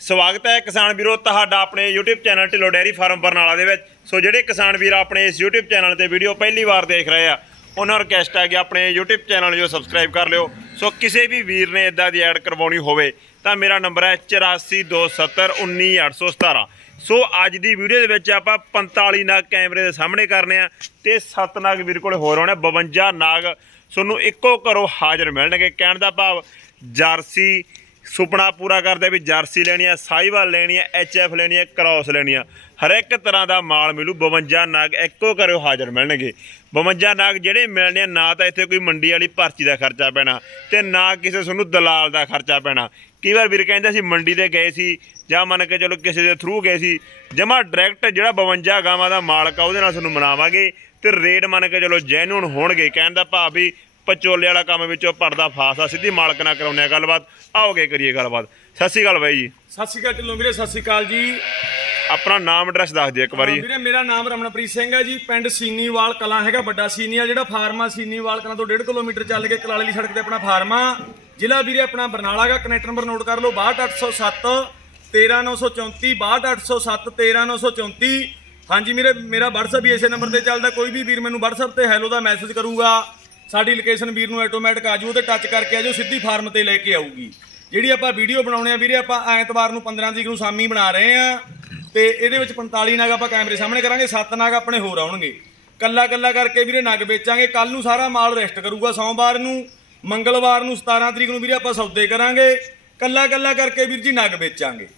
ਸਵਾਗਤ ਹੈ ਕਿਸਾਨ ਵੀਰੋ ਤੁਹਾਡਾ ਆਪਣੇ YouTube channel Dhillon dairy farm Barnala ਦੇ ਵਿੱਚ। ਸੋ ਜਿਹੜੇ ਕਿਸਾਨ ਵੀਰ ਆਪਣੇ ਇਸ YouTube ਚੈਨਲ ਤੇ ਵੀਡੀਓ ਪਹਿਲੀ ਵਾਰ ਦੇਖ ਰਹੇ ਆ, ਉਹਨਾਂ ਨੂੰ ਰਿਕਵੈਸਟ ਹੈ ਕਿ ਆਪਣੇ YouTube ਚੈਨਲ ਨੂੰ ਸਬਸਕ੍ਰਾਈਬ ਕਰ ਲਿਓ। ਸੋ ਕਿਸੇ ਵੀ ਵੀਰ ਨੇ ਇਦਾਂ ਦੀ ਐਡ ਕਰਵਾਉਣੀ ਹੋਵੇ, ਤਾਂ ਮੇਰਾ ਨੰਬਰ ਹੈ 8427191817 ਸੋ ਅੱਜ ਦੀ ਵੀਡੀਓ ਦੇ ਵਿੱਚ ਆਪਾਂ 45 ਨਾਗ ਕੈਮਰੇ ਦੇ ਸਾਹਮਣੇ ਕਰਨੇ ਆ ਤੇ 7 ਨਾਗ ਵੀਰ ਕੋਲ ਹੋਰ ਆਉਣੇ 52 ਨਾਗ। ਤੁਹਾਨੂੰ ਇੱਕੋ ਘਰੋਂ ਹਾਜ਼ਰ ਮਿਲਣਗੇ। ਕਹਿਣ ਦਾ ਭਾਵ, ਜਰਸੀ ਸੁਪਨਾ ਪੂਰਾ ਕਰਦੇ ਵੀ ਜਰਸੀ ਲੈਣੀ ਆ, ਸਾਈਵਾਲ ਲੈਣੀ ਆ, ਐਚਐਫ ਲੈਣੀ ਆ, ਕ੍ਰਾਸ ਲੈਣੀ ਆ। ਹਰ ਇੱਕ ਤਰ੍ਹਾਂ ਦਾ ਮਾਲ ਮਿਲੂ 52 ਨਾਗ ਇੱਕੋ ਘਰੋਂ ਹਾਜ਼ਰ ਮਿਲਣਗੇ। 52 ਨਾਗ ਜਿਹੜੇ ਮਿਲਣੇ ਆ, ਨਾ ਤਾਂ ਇੱਥੇ ਕੋਈ ਮੰਡੀ ਵਾਲੀ ਪਰਚੀ ਦਾ ਖਰਚਾ ਪੈਣਾ ਤੇ ਨਾ ਕਿਸੇ ਤੁਹਾਨੂੰ ਦਲਾਲ ਦਾ ਖਰਚਾ ਪੈਣਾ। ਕਈ ਵਾਰ ਵੀਰ ਕਹਿੰਦੇ ਸੀ ਮੰਡੀ ਤੇ ਗਏ ਸੀ ਜਾਂ ਮੰਨ ਕੇ ਚਲੋ ਕਿਸੇ ਦੇ ਥਰੂ ਗਏ ਸੀ, ਜਮਾ ਡਾਇਰੈਕਟ ਜਿਹੜਾ 52 ਗਾਵਾਂ ਦਾ ਮਾਲਕ ਆ, ਉਹਦੇ ਨਾਲ ਤੁਹਾਨੂੰ ਮਨਾਵਾਂਗੇ ਤੇ ਰੇਟ ਮੰਨ ਕੇ ਚਲੋ ਜੈਨੂਨ ਹੋਣਗੇ। ਕਹਿਣ ਦਾ ਭਾਵ ਵੀ ਪਚੋਲੇ ਵਾਲਾ ਕੰਮ ਵਿੱਚੋਂ ਪਰਦਾ ਫਾਸਾ ਸਿੱਧੀ ਮਾਲਕ ਨਾਲ ਕਰਾਉਂਦੇ ਆ ਗੱਲਬਾਤ। ਆਓਗੇ ਕਰੀਏ ਗੱਲਬਾਤ। ਸਤਿ ਸ਼੍ਰੀ ਅਕਾਲ ਬਾਈ ਜੀ। ਸਤਿ ਸ਼੍ਰੀ ਅਕਾਲ ਢਿੱਲੋਂ ਵੀਰੇ ਸਤਿ ਸ਼੍ਰੀ ਅਕਾਲ ਜੀ। ਆਪਣਾ ਨਾਮ ਐਡਰੈਸ ਦੱਸ ਦਿਓ ਇੱਕ ਵਾਰੀ। ਵੀਰੇ ਮੇਰਾ ਨਾਮ ਰਮਨਪ੍ਰੀਤ ਸਿੰਘ ਹੈ ਜੀ। ਪਿੰਡ ਸੀਨੀਵਾਲ ਕਲਾਂ ਹੈਗਾ ਵੱਡਾ ਸੀਨੀਆ ਜਿਹੜਾ ਫਾਰਮਾ ਸੀਨੀਵਾਲ ਕਲਾਂ ਤੋਂ 1.5 ਕਿਲੋਮੀਟਰ ਚੱਲ ਕੇ ਕਲਾਲੀ ਵਾਲੀ ਸੜਕ ਤੇ ਆਪਣਾ ਫਾਰਮਾ ਜ਼ਿਲ੍ਹਾ ਵੀਰੇ ਆਪਣਾ ਬਰਨਾਲਾ ਦਾ ਕਨੈਕਟ ਨੰਬਰ ਨੋਟ ਕਰ ਲਓ 62807 13934 62807 13934 ਹਾਂਜੀ ਮੇਰੇ ਮੇਰਾ WhatsApp ਵੀ ਇਸੇ ਨੰਬਰ ਤੇ ਚੱਲਦਾ ਕੋਈ ਵੀ ਵੀਰ ਮੈਨੂੰ WhatsApp ਤੇ ਹੈਲੋ ਦਾ ਮੈਸੇਜ ਕਰੂਗਾ। ਸਾਡੀ ਲੋਕੇਸ਼ਨ ਵੀਰ ਨੂੰ ਆਟੋਮੈਟਿਕ ਆਜੂ ਉਹਤੇ ਟੱਚ ਕਰਕੇ ਆ ਆਜੋ ਸਿੱਧੀ ਫਾਰਮ ਤੇ ਲੈ ਕੇ ਆਊਗੀ। ਜਿਹੜੀ ਆਪਾਂ ਵੀਡੀਓ ਬਣਾਉਣੇ ਆ ਵੀਰੇ, ਆਪਾਂ ਐਤਵਾਰ ਨੂੰ 15 ਤਰੀਕ ਨੂੰ ਸ਼ਾਮੀ ਬਣਾ ਰਹੇ ਆ। ਤੇ ਇਹਦੇ ਵਿੱਚ 45 ਨਾਗ ਆਪਾਂ ਕੈਮਰੇ ਸਾਹਮਣੇ ਕਰਾਂਗੇ 7 ਨਾਗ ਆਪਣੇ ਹੋਰ ਆਉਣਗੇ। ਕੱਲਾ ਕੱਲਾ ਕਰਕੇ ਵੀਰੇ ਨਗ ਵੇਚਾਂਗੇ। ਕੱਲ ਨੂੰ ਸਾਰਾ ਮਾਲ ਰੈਸਟ ਕਰੂਗਾ ਸੋਮਵਾਰ ਨੂੰ, ਮੰਗਲਵਾਰ ਨੂੰ 17 ਤਰੀਕ ਨੂੰ ਵੀਰੇ ਆਪਾਂ ਸੌਦੇ ਕਰਾਂਗੇ। ਕੱਲਾ ਕੱਲਾ ਕਰਕੇ ਵੀਰ ਜੀ ਨਗ ਵੇਚਾਂਗੇ।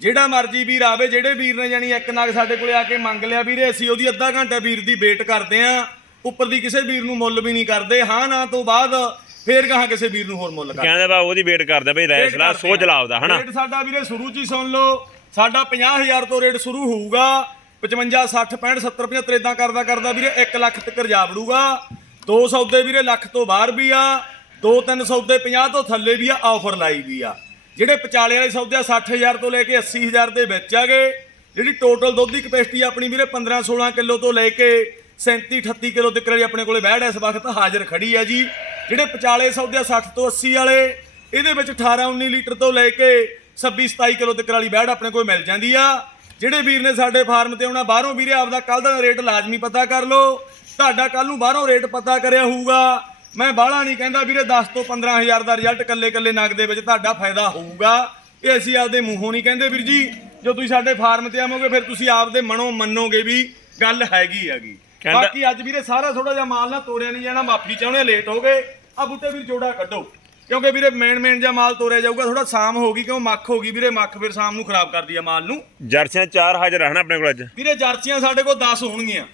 ਜਿਹੜਾ ਮਰਜ਼ੀ ਵੀਰ ਆਵੇ, ਜਿਹੜੇ ਵੀਰ ਨੇ ਜਾਨੀ ਇੱਕ ਨਗ ਸਾਡੇ ਕੋਲੇ ਆ ਕੇ ਮੰਗ ਲਿਆ ਵੀਰੇ, ਅਸੀਂ ਉਹਦੀ ਅੱਧਾ ਘੰਟਾ ਵੀਰ ਦੀ ਵੇਟ ਕਰਦੇ ਆਂ। ਉੱਪਰ ਦੀ ਕਿਸੇ ਵੀਰ ਨੂੰ ਮੁੱਲ ਵੀ ਨਹੀਂ ਕਰਦੇ ਹਾਂ ਨਾ ਤੋਂ ਬਾਅਦ ਫੇਰ ਕਹਾਂ ਕਿਸੇ ਵੀਰ ਨੂੰ ਹੋਰ ਮੁੱਲ ਕਰਦੇ। ਕਹਿੰਦੇ ਬਾ ਉਹਦੀ ਵੇਟ ਕਰਦਾ ਬਈ ਰੈਸਲਾ ਸੋਚ ਲਾਉਦਾ ਹਨਾ? ਰੇਟ ਸਾਡਾ ਵੀਰੇ ਸ਼ੁਰੂ ਚ ਹੀ ਸੁਣ ਲਓ ਸਾਡਾ 50000 ਤੋਂ ਰੇਟ ਸ਼ੁਰੂ ਹੋਊਗਾ 55 60 65 70 75 ਇਦਾਂ ਕਰਦਾ ਕਰਦਾ ਵੀਰੇ 1 ਲੱਖ ਤੱਕ ਜਾ ਵੜੂਗਾ। ਦੋ ਸੌਦੇ ਵੀਰੇ ਲੱਖ ਤੋਂ ਬਾਹਰ ਵੀ ਆ ਦੋ ਤਿੰਨ ਸੌਦੇ 50 ਤੋਂ ਥੱਲੇ ਵੀ ਆ ਆਫਰ ਲਾਈ ਵੀ ਆ। ਜਿਹੜੇ ਵਿਚਾਲੇ ਵਾਲੇ ਸੌਦੇ ਆ 60000 ਤੋਂ ਲੈ ਕੇ 80000 ਦੇ ਵਿੱਚ ਆਗੇ ਜਿਹੜੀ ਟੋਟਲ ਦੁੱਧ ਦੀ ਕਪੈਸਿਟੀ ਆਪਣੀ ਵੀਰੇ 15 16 ਕਿਲੋ ਤੋਂ ਲੈ ਕੇ 37 38 ਕਿਲੋ ਤੱਕ ਵਾਲੀ ਆਪਣੇ ਕੋਲੇ ਬੈੜ ਇਸ ਵਕਤ ਹਾਜ਼ਰ ਖੜੀ ਹੈ ਜੀ। ਜਿਹੜੇ ਪਚਾਲੇ ਸੌਦੇ ਆ 60 ਤੋਂ 80 ਵਾਲੇ, ਇਹਦੇ ਵਿੱਚ 18 19 ਲੀਟਰ ਤੋਂ ਲੈ ਕੇ 26 27 ਕਿਲੋ ਤੱਕ ਵਾਲੀ ਬੈੜ ਆਪਣੇ ਕੋਲ ਮਿਲ ਜਾਂਦੀ ਆ। ਜਿਹੜੇ ਵੀਰ ਨੇ ਸਾਡੇ ਫਾਰਮ ਤੇ ਆਉਣਾ, ਬਾਹਰੋਂ ਵੀਰੇ ਆਪਦਾ ਕੱਲ ਦਾ ਰੇਟ ਲਾਜ਼ਮੀ ਪਤਾ ਕਰ ਲਓ। ਤੁਹਾਡਾ ਕੱਲ ਨੂੰ ਬਾਹਰੋਂ ਰੇਟ ਪਤਾ ਕਰਿਆ ਹੋਊਗਾ। ਮੈਂ ਬਾਹਲਾ ਨਹੀਂ ਕਹਿੰਦਾ ਵੀਰੇ 10 ਤੋਂ 15000 ਦਾ ਰਿਜ਼ਲਟ ਕੱਲੇ ਕੱਲੇ ਨਗ ਦੇ ਵਿੱਚ ਤੁਹਾਡਾ ਫਾਇਦਾ ਹੋਊਗਾ। ਇਹ ਅਸੀਂ ਆਪਦੇ ਮੂੰਹੋਂ ਨਹੀਂ ਕਹਿੰਦੇ ਵੀਰ ਜੀ। ਜੋ ਤੁਸੀਂ ਸਾਡੇ ਫਾਰਮ ਤੇ ਆਵੋਗੇ, ਫਿਰ ਤੁਸੀਂ ਆਪਦੇ ਮਨੋਂ ਮੰਨੋਗੇ ਵੀ ਗੱਲ ਹੈਗੀ ਹੈਗੀ। ਕਹਿੰਦਾ- ਬਾਕੀ ਅੱਜ ਵੀਰੇ ਸਾਰਾ ਥੋੜਾ ਜਿਹਾ ਮਾਲ ਨਾ ਤੋਰਿਆ ਨਹੀਂ ਜਾਣਾ ਮਾਫੀ ਚਾਹੁੰਦੇ ਲੇਟ ਹੋ ਗਏ। ਆ ਬੁੱਟੇ ਵੀਰ ਜੋੜਾ ਕੱਢੋ। ਕਿਉਂਕਿ ਵੀਰੇ ਮੇਨ ਮੇਨ ਜਿਹਾ ਮਾਲ ਤੋਰਿਆ ਜਾਊਗਾ ਥੋੜਾ ਸ਼ਾਮ ਹੋ ਗਈ ਕਿਉਂ ਮੱਖ ਹੋ ਗਈ ਵੀਰੇ ਮੱਖ ਫਿਰ ਸ਼ਾਮ ਨੂੰ ਖਰਾਬ ਕਰਦੀ ਆ ਮਾਲ ਨੂੰ। ਜਰਸੀਆਂ ਚਾਰ ਹਾਜ਼ਰ ਰਹਿਣਾ ਆਪਣੇ ਕੋਲ ਅੱਜ? ਵੀਰੇ ਜਰਸੀਆਂ ਸਾਡੇ ਕੋਲ 10 ਹੋਣਗੀਆਂ।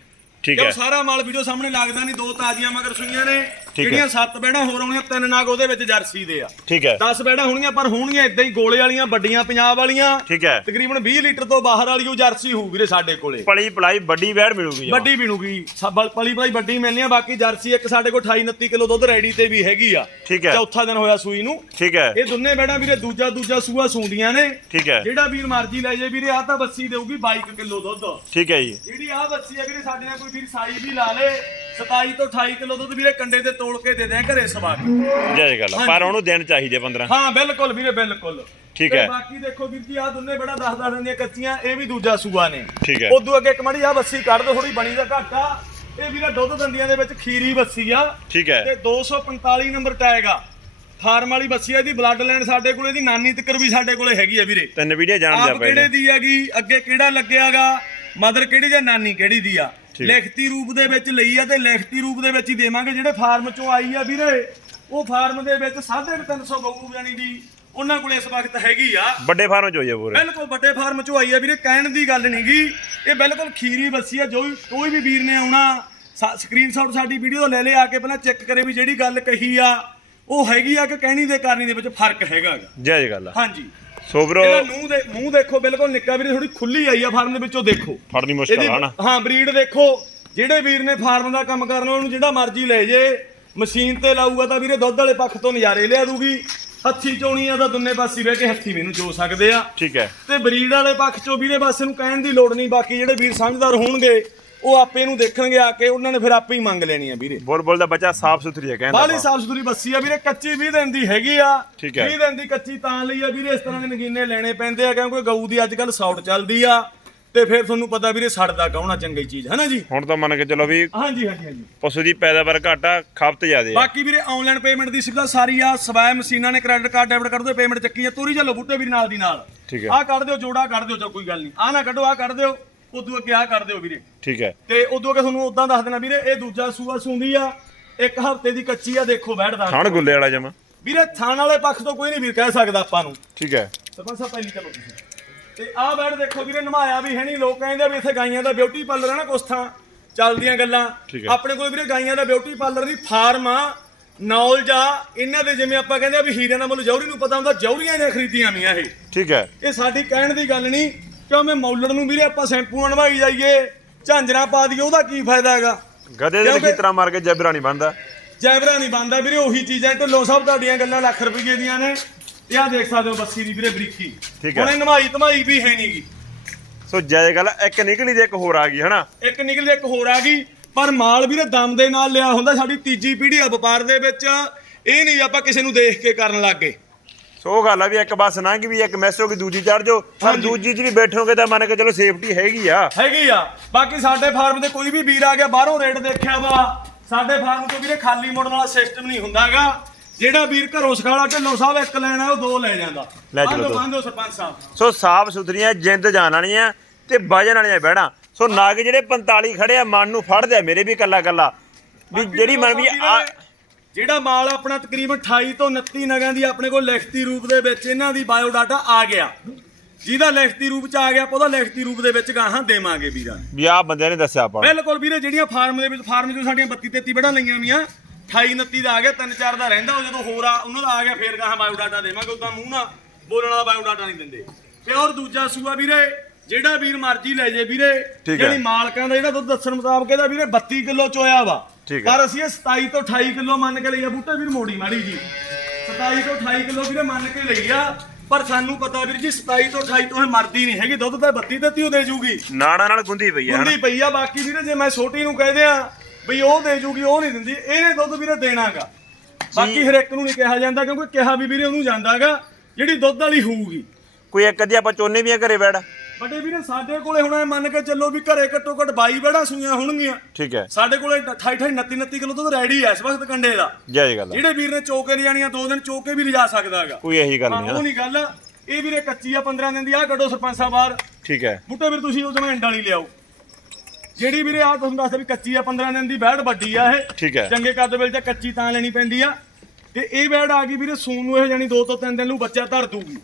ਠੀਕ ਕਿਉਂ ਹੈ। ਸਾਰਾ ਮਾਲ ਵੀਡੀਓ ਸਾਹਮਣੇ ਲੱਗਦਾ ਨਹੀਂ ਦੋ ਤਾਜ਼ੀਆਂ ਮਗਰ ਸੂਈਆਂ ਨੇ। ਹੈ। ਜਿਹੜੀਆਂ ਸੱਤ ਬੈੜਾਂ ਹੋਰ ਆਉਣੀਆਂ ਤਿੰਨ ਨਾਗ ਉਹਦੇ ਵਿੱਚ ਜਰਸੀ ਦੇ ਆ। ਠੀਕ ਹੈ। 10 ਬੈੜਾਂ ਹੋਣਗੀਆਂ ਪਰ ਹੋਣਗੀਆਂ ਇਦਾਂ ਹੀ ਗੋਲੇ ਵਾਲੀਆਂ ਵੱਡੀਆਂ ਪੰਜਾਬ ਵਾਲੀਆਂ। ਠੀਕ ਹੈ। ਤਕਰੀਬਨ 20 ਲੀਟਰ ਤੋਂ ਬਾਹਰ ਵਾਲੀ ਉਹ ਜਰਸੀ ਹੋਊ ਵੀਰੇ ਸਾਡੇ ਕੋਲੇ। ਪਲੀ ਪਲਾਈ ਵੱਡੀ ਵੈੜ ਮਿਲੂਗੀ। ਵੱਡੀ ਸਭ ਪਲੀ ਪਲੀ ਵੱਡੀ ਮਿਲਣੀ ਆ ਬਾਕੀ ਜਰਸੀ ਇੱਕ ਸਾਡੇ ਕੋਲ 28 29 ਕਿਲੋ ਦੁੱਧ ਰੈਡੀ ਤੇ ਵੀ ਹੈਗੀ ਆ। ਠੀਕ ਹੈ। ਚੌਥਾ ਦਿਨ ਹੋਇਆ ਸੂਈ ਨੂੰ। ਠੀਕ ਹੈ। ਇਹ ਦੋਨੇ ਬੈੜਾਂ ਵੀਰੇ ਦੂਜਾ ਦੂਜਾ ਸੂਆ ਸੂੰਦੀਆਂ ਨੇ। ਠੀਕ ਹੈ। ਜਿਹੜਾ ਵੀਰ ਮਰਜ਼ੀ ਲੈ ਜੇ ਵੀਰੇ ਆ ਤਾਂ ਬੱਸੀ ਦੇਊਗੀ 22 ਕਿਲੋ ਦੁੱਧ। ਠੀਕ ਹੈ ਜੀ। ਜਿਹੜੀ ਆ ਬੱਸੀ ਆ ਵੀਰੇ ਸਾਡੇ ਨਾਲ ਕੋਈ ਵੀਰ ਸਾਈ ਵੀ ਲਾ ਲੇ। 27 ਤੋਂ 28 ਕਿਲੋ ਦੁੱਧ ਵੀਰੇ ਕੰਡੇ ਤੇ ਤੋਲ ਕੇ ਦੇ ਦਿਆਂ ਘਰੇ ਸਵਾ ਕੇ। ਜੈ ਗੱਲ ਆ। ਪਰ ਉਹਨੂੰ ਦਿਨ ਚਾਹੀਦੇ 15 ਹਾਂ ਬਿਲਕੁਲ ਵੀਰੇ ਬਿਲਕੁਲ। ਠੀਕ ਤੇ ਹੈ। ਬਾਕੀ ਦੇਖੋ ਵੀਰ ਜੀ ਆ ਦੋਨੇ ਬੜਾ 10 10 ਦੀਆਂ ਕੱਚੀਆਂ ਇਹ ਵੀ ਦੂਜਾ ਸੂਆ ਨੇ। ਠੀਕ ਹੈ। ਉਦੋਂ ਅੱਗੇ ਇੱਕ ਮੜੀ ਆ ਬੱਸੀ ਕੱਢ ਦੋ ਥੋੜੀ ਬਣੀ ਦਾ ਘਾਟਾ। ਇਹ ਵੀਰੇ ਦੁੱਧ ਦੰਦੀਆਂ ਦੇ ਵਿੱਚ ਖੀਰੀ ਬੱਸੀ ਆ। ਠੀਕ ਹੈ। ਤੇ 245 ਨੰਬਰ ਟੈਗ ਆ। ਫਾਰਮ ਵਾਲੀ ਬੱਸੀ ਆ ਇਹਦੀ ਬਲੱਡ ਲਾਈਨ ਸਾਡੇ ਕੋਲੇ ਦੀ ਨਾਨੀ ਤੱਕਰ ਵੀ ਸਾਡੇ ਕੋਲੇ ਹੈਗੀ ਆ ਵੀਰੇ। ਤਿੰਨ ਵੀਡੀਓ ਜਾਣ ਜਾ ਆਪ ਪਏ ਕਿਹੜੇ ਦੀ ਹੈਗੀ ਅੱਗੇ ਕਿਹੜਾ ਲੱਗਿਆਗਾ ਮਦਰ ਕਿਹੜੀ ਜਾਂ ਨਾਨੀ ਕਿਹੜੀ ਦੀ ਆ। ਲਿਖਤੀ ਰੂਪ ਦੇ ਵਿੱਚ ਲਈ ਆ ਤੇ ਲਿਖਤੀ ਰੂਪ ਦੇ ਵਿੱਚ ਹੀ ਦੇਵਾਂਗੇ। ਜਿਹੜੇ ਫਾਰਮ ਚੋਂ ਆਈ ਆ ਵੀਰੇ ਉਹ ਫਾਰਮ ਦੇ ਵਿੱਚ 350 ਗਊ ਜਾਨੀ ਦੀ ਉਹਨਾਂ ਕੋਲੇ ਇਸ ਵਕਤ ਹੈਗੀ ਆ। ਵੱਡੇ ਫਾਰਮ ਚ ਹੋਈਏ ਪੂਰੇ। ਬਿਲਕੁਲ ਵੱਡੇ ਫਾਰਮ ਚੋਂ ਆਈ ਆ ਵੀਰੇ ਕਹਿਣ ਦੀ ਗੱਲ ਨਹੀਂਗੀ ਇਹ ਬਿਲਕੁਲ ਖੀਰੀ ਬੱਸੀ ਆ ਜੋ ਕੋਈ ਵੀ ਵੀਰ ਨੇ ਆਉਣਾ ਸਕਰੀਨਸ਼ਾਟ ਸਾਡੀ ਵੀਡੀਓ ਲੈ ਲੈ ਆ ਕੇ ਪਹਿਲਾਂ ਚੈੱਕ ਕਰੇ ਵੀ ਜਿਹੜੀ ਗੱਲ ਕਹੀ ਆ ਉਹ ਹੈਗੀ ਆ ਕਿ ਕਹਿਣੀ ਦੇ ਕਰਨੀ ਦੇ ਵਿੱਚ ਫ਼ਰਕ ਹੈਗਾ ਗਾ। ਜੈ ਗੱਲ ਆ। ਹਾਂਜੀ। ਸੋ ਬਰੋ ਇਹਦਾ ਮੂੰਹ ਦੇ ਮੂੰਹ ਦੇਖੋ ਬਿਲਕੁਲ ਨਿੱਕਾ ਵੀਰੇ ਥੋੜੀ ਖੁੱਲੀ ਆਈ ਆ ਫਾਰਮ ਦੇ ਵਿੱਚੋਂ ਦੇਖੋ। ਫੜਨੀ ਮੁਸ਼ਕਲ ਆ ਹਨਾ ਹਾਂ ਬਰੀਡ ਦੇਖੋ। ਜਿਹੜੇ ਵੀਰ ਨੇ ਫਾਰਮ ਦਾ ਕੰਮ ਕਰਨਾ ਉਹਨੂੰ ਜਿਹੜਾ ਮਰਜ਼ੀ ਲੈ ਜੇ। ਮਸ਼ੀਨ ਤੇ ਲਾਊਗਾ ਤਾਂ ਵੀਰੇ ਦੁੱਧ ਵਾਲੇ ਪੱਖ ਤੋਂ ਨਜ਼ਾਰੇ ਲਿਆ ਦੂਗੀ। ਹੱਥੀ ਚੋਣੀ ਆ ਤਾਂ ਦੋਨੇ ਪਾਸੇ ਬਹਿ ਕੇ ਹੱਥੀ ਮੈਨੂੰ ਚੋ ਸਕਦੇ ਆ। ਠੀਕ ਹੈ। ਤੇ ਬਰੀਡ ਵਾਲੇ ਪੱਖ ਚੋਂ ਵੀਰੇ ਬਸ ਇਹਨੂੰ ਕਹਿਣ ਦੀ ਲੋੜ ਨਹੀਂ ਬਾਕੀ ਜਿਹੜੇ ਵੀਰ ਸਮਝਦਾਰ ਹੋਣਗੇ ਉਹ ਆਪੇ ਨੂੰ ਦੇਖਣਗੇ ਆ ਕੇ ਉਹਨਾਂ ਨੇ ਫਿਰ ਆਪੇ ਹੀ ਮੰਗ ਲੈਣੀ ਆ ਵੀਰੇ। ਬੁਲਬੁਲ ਦਾ ਬੱਚਾ ਸਾਫ਼ ਸੁਥਰੀ ਹੈ ਕਹਿੰਦਾ ਬਾਲੀ। ਸਾਫ਼ ਸੁਥਰੀ ਬੱਸੀ ਆ ਵੀਰੇ ਕੱਚੀ 20 ਦਿਨ ਦੀ ਹੈਗੀ ਆ। ਠੀਕ ਹੈ। 20 ਦਿਨ ਦੀ ਕੱਚੀ ਤਾਂ ਲਈ ਆ ਵੀਰੇ ਇਸ ਤਰ੍ਹਾਂ ਦੇ ਨਗੀਨੇ ਲੈਣੇ ਪੈਂਦੇ ਆ ਕਿਉਂਕਿ ਗਊ ਦੀ ਅੱਜ ਕੱਲ ਸੌਟ ਚੱਲਦੀ ਆ ਤੇ ਫਿਰ ਤੁਹਾਨੂੰ ਪਤਾ ਵੀਰੇ ਸੜਦਾ ਕੌਣਾ ਚੰਗੀ ਚੀਜ਼ ਹੈ ਨਾ ਜੀ? ਹੁਣ ਤਾਂ ਮੰਨ ਕੇ ਚਲੋ ਵੀ ਹਾਂਜੀ ਹਾਂਜੀ ਹਾਂਜੀ। ਪਸ਼ੂ ਦੀ ਪੈਦਾਵਾਰ ਘੱਟ ਆ ਖਪਤ ਜ਼ਿਆਦੇ ਆ। ਬਾਕੀ ਵੀਰੇ ਆਨਲਾਈਨ ਪੇਮੈਂਟ ਦੀ ਸੁਵਿਧਾ ਸਾਰੀ ਆ ਸਵੈ ਮਸ਼ੀਨਾਂ ਨੇ ਕ੍ਰੈਡਿਟ ਕਾਰਡ ਡੈਬਿਟ ਕਾਰਡ ਤੋਂ ਪੇਮੈਂਟ ਚੱਕੀ ਆ ਤੋਰੀ ਚੱਲੋ ਬੁੱਟੇ ਵੀਰ ਨਾਲ ਦੀ ਨਾਲ। ਠੀਕ ਹੈ। ਆਹ ਕੱਢ ਦਿਓ ਜੋੜਾ ਕੱਢ ਦਿਓ ਚਾ ਕੋਈ ਗੱਲ ਨਹੀਂ। ਆਹ ਨਾ ਕੱਢੋ ਆਹ ਕੱਢ ਦਿਓ। ਉਦੋਂ ਅੱਗੇ ਆਹ ਕੱਢ ਦਿਓ ਵੀਰੇ। ਠੀਕ ਹੈ। ਤੇ ਉਦੋਂ ਅੱਗੇ ਤੁਹਾਨੂੰ ਉਦਾਂ ਦੱਸ ਦੇਣਾ ਵੀਰੇ ਇਹ ਦੂਜਾ ਸੂਆ ਸੂੰਦੀ ਆ ਇੱਕ ਹਫ਼ਤੇ ਦੀ ਕੱਚੀ ਆ ਦੇਖੋ ਬੈਠਦਾ। ਥਣ ਗੁੱਲੇ ਵਾਲਾ ਜਮਾ। ਵੀਰੇ ਥਾਣ ਵਾਲੇ ਪੱਖ ਤੋਂ ਕੋਈ ਨਹੀਂ ਵੀਰ ਕਹਿ ਸਕਦਾ ਆਪਾਂ ਨੂੰ। ਠੀਕ ਹੈ। ਸਰਪੰਚ ਸਾਹਿਬ ਪਹਿਲੀ ਚਲੋ ਤੁਸੀਂ। ਤੇ ਆਹ ਬੈਠ ਦੇਖੋ ਵੀਰੇ ਨਮਾਇਆ ਵੀ ਹੈ ਨਹੀਂ ਲੋਕ ਕਹਿੰਦੇ ਵੀ ਇੱਥੇ ਗਾਈਆਂ ਦਾ ਬਿਊਟੀ ਪਾਰਲਰ ਹੈ ਨਾ ਕੁਛ ਥਾਂ ਚੱਲਦੀਆਂ ਗੱਲਾਂ। ਠੀਕ ਹੈ। ਆਪਣੇ ਕੋਲ ਵੀਰੇ ਗਾਈਆਂ ਦਾ ਬਿਊਟੀ ਪਾਰਲਰ ਦੀ ਫਾਰਮ ਆ ਨੌਲੇਜ ਆ ਇਹਨਾਂ ਦੇ ਜਿਵੇਂ ਆਪਾਂ ਕਹਿੰਦੇ ਆ ਵੀ ਹੀਰਿਆਂ ਦਾ ਮੁੱਲ ਜੌਹਰੀ ਨੂੰ ਪਤਾ ਹੁੰਦਾ ਜੌਹਰੀਆਂ ਨੇ ਖਰੀਦੀਆਂ ਮੀਆਂ ਇਹ। ਠੀਕ ਹੈ। ਇਹ ਸਾਡੀ ਕਹਿਣ ਦੀ ਗੱਲ ਨਹੀਂ ਕਿਉਂ ਮੈਂ ਮੌਲੜ ਨੂੰ ਵੀਰੇ ਆਪਾਂ ਸ਼ੈਂਪੂ ਨਵਾਈ ਜਾਈਏ ਝਾਂਜਰਾ ਪਾ ਦਈਏ ਉਹਦਾ ਕੀ ਫਾਇਦਾ ਹੈਗਾ? ਗਧੇ ਦੇ ਖੇਤਰਾ ਮਾਰ ਕੇ ਜਬਰਾ ਨਹੀਂ ਬੰਦਾ ਜੈਬਰਾ ਨਹੀਂ ਬੰਦਾ ਵੀਰੇ ਉਹੀ ਚੀਜ਼ਾਂ ਢਿੱਲੋਂ ਸਾਹਿਬ ਤੁਹਾਡੀਆਂ ਗੱਲਾਂ ਲੱਖ ਰੁਪਏ ਦੀਆਂ ਨੇ। ਇਹ ਆ ਦੇਖ ਸਕਦੇ ਹੋ ਬੱਸੀ ਦੀ ਵੀਰੇ ਬਰੀਕੀ। ਠੀਕ ਹੈ। ਹੁਣੇ ਨਵਾਈ ਧਮਾਈ ਵੀ ਹੈ ਨਹੀਂਗੀ ਸੋ ਜਾਇ ਗੱਲ ਇੱਕ ਨਿਕਲੀ ਤੇ ਇੱਕ ਹੋਰ ਆ ਗਈ ਹਨਾ? ਇੱਕ ਨਿਕਲ ਇੱਕ ਹੋਰ ਆ ਗਈ ਪਰ ਮਾਲ ਵੀਰੇ ਦਮ ਦੇ ਨਾਲ ਲਿਆ ਹੁੰਦਾ ਸਾਡੀ ਤੀਜੀ ਪੀੜ੍ਹੀ ਆ ਵਪਾਰ ਦੇ ਵਿੱਚ। ਇਹ ਨਹੀਂ ਆਪਾਂ ਕਿਸੇ ਨੂੰ ਦੇਖ ਕੇ ਕਰਨ ਲੱਗੇ ਸੋ ਗੱਲ ਆ ਵੀ ਇੱਕ ਬੱਸ ਲੰਘ ਵੀ ਇੱਕ ਮੈਸ ਗਈ ਦੂਜੀ ਚੜ ਜਾਓ। ਪਰ ਹਾਂਜੀ। ਦੂਜੀ 'ਚ ਵੀ ਬੈਠੋਗੇ ਤਾਂ ਮੰਨ ਕੇ ਚਲੋ ਸੇਫਟੀ ਹੈਗੀ ਆ। ਹੈਗੀ ਆ। ਬਾਕੀ ਸਾਡੇ ਫਾਰਮ ਤੇ ਕੋਈ ਵੀ ਵੀਰ ਆ ਗਿਆ ਬਾਹਰੋਂ ਰੇਟ ਦੇਖਿਆ ਵਾ। ਸਾਡੇ ਫਾਰਮ ਤੋਂ ਵੀਰੇ ਖਾਲੀ ਮੁੜਨ ਵਾਲਾ ਸਿਸਟਮ ਨਹੀਂ ਹੁੰਦਾਗਾ ਜਿਹੜਾ ਵੀਰ ਘਰੋਂ ਸਖਾਲਾ ਢਿੱਲੋਂ ਸਾਹਿਬ ਇੱਕ ਲੈਣਾ ਉਹ ਦੋ ਲੈ ਜਾਂਦਾ। ਲੈ ਚਲੋ ਬੰਦੋ ਦੋ। ਬੰਦੋ ਸਰਪੰਚ ਸਾਹਿਬ। ਸੋ ਸਾਫ਼ ਸੁਥਰੀਆਂ ਜਿੰਦ ਜਾਣ ਵਾਲੀਆਂ ਤੇ ਵਜਨ ਵਾਲੀਆਂ ਬਹਿਣਾ। ਸੋ ਨਾਗ ਜਿਹੜੇ 45 ਖੜੇ ਆ ਮਨ ਨੂੰ ਫੜਦੇ ਆ ਮੇਰੇ ਵੀ ਕੱਲਾ ਕੱਲਾ ਵੀ ਜਿਹੜੀ ਮਨ ਵੀ ਆ ਜਿਹੜਾ ਮਾਲ ਆਪਣਾ ਤਕਰੀਬਨ 28 ਤੋਂ 29 ਨਗਾਂ ਦੀ ਆਪਣੇ ਕੋਲ ਲਿਖਤੀ ਰੂਪ ਦੇ ਵਿੱਚ ਇਹਨਾਂ ਦੀ ਬਾਇਓ ਡਾਟਾ ਆ ਗਿਆ ਜਿਹਦਾ ਲਿਖਤੀ ਰੂਪ ਚ ਆ ਗਿਆ ਉਹਦਾ ਲਿਖਤੀ ਰੂਪ ਦੇ ਵਿੱਚ ਗਾਹਾਂ ਦੇਵਾਂਗੇ ਵੀਰਾਂ। ਵੀ ਆ ਬੰਦਿਆਂ ਨੇ ਦੱਸਿਆ ਆਪਾਂ। ਬਿਲਕੁਲ ਵੀਰੇ ਜਿਹੜੀਆਂ ਫਾਰਮ ਦੇ ਵਿੱਚ ਫਾਰਮ ਜੋ ਸਾਡੀਆਂ 32 33 ਬੜਾ ਲਈਆਂ ਹੋਈਆਂ 28 29 ਦਾ ਆ ਗਿਆ ਤਿੰਨ ਚਾਰ ਦਾ ਰਹਿੰਦਾ ਉਹ ਜਦੋਂ ਹੋਰ ਆ ਉਹਨਾਂ ਦਾ ਆ ਗਿਆ ਫੇਰ ਗਾਹਾਂ ਬਾਇਓ ਡਾਟਾ ਦੇਵਾਂਗੇ ਉਦਾਂ ਮੂੰਹ ਨਾਲ ਬੋਲਣ ਵਾਲਾ ਬਾਇਓ ਡਾਟਾ ਨਹੀਂ ਦਿੰਦੇ ਤੇ ਔਰ ਦੂਜਾ ਸੂਆ ਵੀਰੇ ਜਿਹੜਾ ਵੀਰ ਮਰਜ਼ੀ ਲੈ ਜੇ ਵੀਰੇ। ਜਿਹੜੀ ਮਾਲਕਾਂ ਦਾ ਜਿਹੜਾ ਦੁੱਧ ਦੱਸਣ ਮੁਤਾਬਕ ਇਹਦਾ ਵੀਰੇ 32 ਕਿਲੋ ਚੋਇਆ ਵਾ ਠੀਕ ਹੈ। ਪਰ ਅਸੀਂ ਇਹ 27 ਤੋਂ 28 ਕਿਲੋ ਮੰਨ ਕੇ ਲਈ ਆ ਬੂਟੇ ਵੀਰ ਮੋੜੀ ਮਾੜੀ ਜੀ। 27 ਤੋਂ 28 ਕਿਲੋ ਵੀਰੇ ਮੰਨ ਕੇ ਲਈ ਆ ਪਰ ਸਾਨੂੰ ਪਤਾ ਵੀਰ ਜੀ 27 ਤੋਂ 28 ਤੋਂ ਇਹ ਮਰਦੀ ਨਹੀਂ ਹੈਗੀ ਦੁੱਧ ਤਾਂ 32 33 ਉਹ ਦੇ ਜੂਗੀ। ਨਾੜਾਂ ਨਾਲ ਗੁੰਦੀ ਪਈ ਆ ਗੁੰਦੀ ਪਈ ਆ ਬਾਕੀ ਵੀਰੇ ਜੇ ਮੈਂ ਛੋਟੀ ਨੂੰ ਕਹਦੇ ਆ ਬਈ ਉਹ ਦੇ ਜੂਗੀ ਉਹ ਨਹੀਂ ਦਿੰਦੀ ਇਹਨੇ ਦੁੱਧ ਵੀਰੇ ਦੇਣਾਗਾ। ਬਾਕੀ ਹਰ ਇੱਕ ਨੂੰ ਨਹੀਂ ਕਿਹਾ ਜਾਂਦਾ ਕਿਉਂਕਿ ਕਿਹਾ ਵੀ ਵੀਰੇ ਉਹਨੂੰ ਜਾਂਦਾਗਾ ਜਿਹੜੀ ਦੁੱਧ ਵਾਲੀ ਹੋਊਗੀ। ਕੋਈ ਇੱਕ ਅੱਧੀ ਆਪਾਂ ਚੋਨੇ ਵੀ ਆ ਘਰੇ ਬੈਠ। ਵੱਡੇ ਵੀਰੇ ਸਾਡੇ ਕੋਲੇ ਹੁਣ ਇਹ ਮੰਨ ਕੇ ਚੱਲੋ ਵੀ ਘਰੇ ਘੱਟੋ ਘੱਟ 22 ਬੜਾ ਸੂਈਆਂ ਹੋਣਗੀਆਂ। ਠੀਕ ਹੈ। ਸਾਡੇ ਕੋਲੇ 28 28 29 29 ਕਿਲੋ ਦੁੱਧ ਰੈਡੀ ਐ ਇਸ ਵਕਤ ਕੰਡੇ ਦਾ। ਜਾਇ ਗੱਲ। ਜਿਹੜੇ ਵੀਰ ਨੇ ਚੋਕੇ ਲਿਜਾਣੀਆਂ ਦੋ ਦਿਨ ਚੋਕੇ ਵੀ ਲਿਜਾ ਸਕਦਾ ਹੈਗਾ। ਕੋਈ ਇਹੀ ਗੱਲ ਨਹੀਂ ਉਹ ਨਹੀਂ ਗੱਲ ਇਹ ਵੀਰੇ ਕੱਚੀ ਆ 15 ਦਿਨ ਦੀ ਆ ਕੱਢੋ ਸਰਪੰਚ ਸਾਹਿਬ ਬਾਹਰ। ਠੀਕ ਹੈ। ਬੂਟੇ ਵੀਰ ਤੁਸੀਂ ਉਹ ਜਮੈਂ ਐਂਡ ਵਾਲੀ ਲਿਆਓ। ਜਿਹੜੀ ਵੀਰੇ ਆ ਤੁਹਾਨੂੰ ਦੱਸਦਾ ਵੀ ਕੱਚੀ ਆ 15 ਦਿਨ ਦੀ ਬੈੜ ਵੱਡੀ ਆ ਇਹ। ਠੀਕ ਹੈ। ਚੰਗੇ ਕੱਦ ਵੇਲੇ ਤੇ ਕੱਚੀ ਤਾਂ ਲੈਣੀ ਪੈਂਦੀ ਆ। ਤੇ ਇਹ ਬੈੜ ਆ ਗਈ ਵੀਰੇ ਸੂਨ ਨੂੰ ਇਹ ਜਾਨੀ 2 ਤੋਂ 3 ਦਿਨ ਨੂੰ ਬੱਚਾ ਧਰ ਦੂਗੀ